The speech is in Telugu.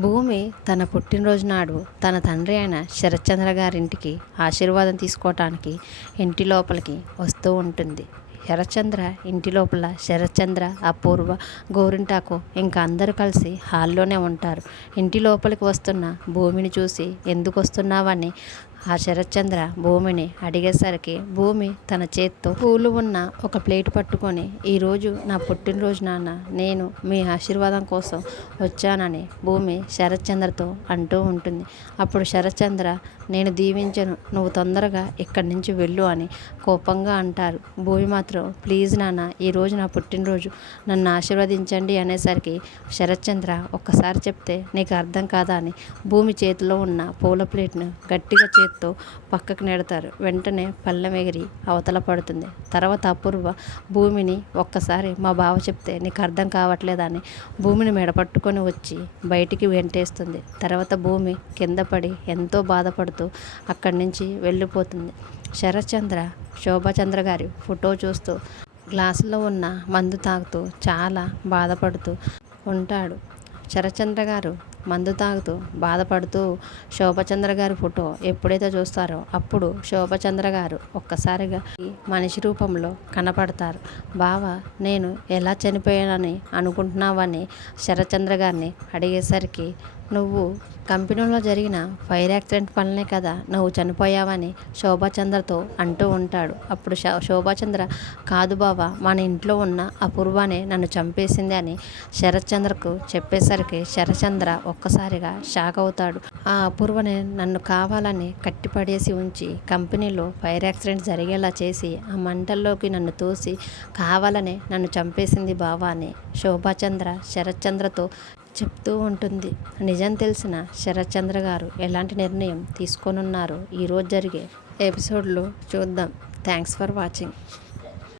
భూమి తన పుట్టినరోజు నాడు తన తండ్రి అయిన శరత్చంద్ర గారింటికి ఆశీర్వాదం తీసుకోవటానికి ఇంటి లోపలికి వస్తూ ఉంటుంది. శరత్చంద్ర ఇంటి లోపల శరత్చంద్ర, అపూర్వ, గోరింటాకు ఇంకా అందరూ కలిసి హాల్లోనే ఉంటారు. ఇంటి లోపలికి వస్తున్న భూమిని చూసి ఎందుకు వస్తున్నావని ఆ శరత్చంద్ర భూమిని అడిగేసరికి భూమి తన చేత్తో పూలు ఉన్న ఒక ప్లేట్ పట్టుకొని, ఈరోజు నా పుట్టినరోజు నాన్న, నేను మీ ఆశీర్వాదం కోసం వచ్చానని భూమి శరత్చంద్రతో అంటూ ఉంటుంది. అప్పుడు శరత్చంద్ర, నేను దీవించను, నువ్వు తొందరగా ఇక్కడి నుంచి వెళ్ళు అని కోపంగా అంటారు. భూమి మాత్రం, ప్లీజ్ నాన్న, ఈరోజు నా పుట్టినరోజు, నన్ను ఆశీర్వదించండి అనేసరికి శరత్చంద్ర, ఒక్కసారి చెప్తే నీకు అర్థం కాదా అని భూమి చేతిలో ఉన్న పూల ప్లేట్ను గట్టిగా చేత్తో పక్కకు నెడతారు. వెంటనే పళ్ళెం ఎగిరి అవతల పడుతుంది. తర్వాత అపూర్వ భూమిని, ఒక్కసారి మా బావ చెప్తే నీకు అర్థం కావట్లేదా అని భూమిని మెడపట్టుకొని వచ్చి బయటికి వెంటేస్తుంది. తర్వాత భూమి కింద పడి ఎంతో బాధపడుతూ అక్కడి నుంచి వెళ్ళిపోతుంది. శరత్చంద్ర శోభాచంద్ర గారి ఫోటో చూస్తూ గ్లాసులో ఉన్న మందు తాగుతూ చాలా బాధపడుతూ ఉంటాడు. శరత్చంద్ర గారు మందు తాగుతూ బాధపడుతూ శోభచంద్ర గారి ఫోటో ఎప్పుడైతే చూస్తారో అప్పుడు శోభచంద్ర గారు ఒక్కసారిగా మనిషి రూపంలో కనపడతారు. బావ, నేను ఎలా చనిపోయానని అనుకుంటున్నావని శరత్చంద్ర గారిని అడిగేసరికి, నువ్వు కంపెనీలో జరిగిన ఫైర్ యాక్సిడెంట్ వల్లనే కదా నువ్వు చనిపోయావని శోభాచంద్రతో అంటూ ఉంటాడు. అప్పుడు శోభాచంద్ర, కాదు బావ, మన ఇంట్లో ఉన్న అపూర్వనే నన్ను చంపేసింది అని శరత్చంద్రకు చెప్పేసరికి శరత్చంద్ర ఒక్కసారిగా షాక్ అవుతాడు. ఆ అపూర్వనే నన్ను కావాలని కట్టిపడేసి ఉంచి కంపెనీలో ఫైర్ యాక్సిడెంట్ జరిగేలా చేసి ఆ మంటల్లోకి నన్ను తోసి కావాలనే నన్ను చంపేసింది బావ అని శోభాచంద్ర శరత్చంద్రతో చెప్తూ ఉంటుంది. నిజం తెలిసిన శరత్చంద్ర గారు ఎలాంటి నిర్ణయం తీసుకోనున్నారో ఈరోజు జరిగే ఎపిసోడ్లో చూద్దాం. Thanks for watching.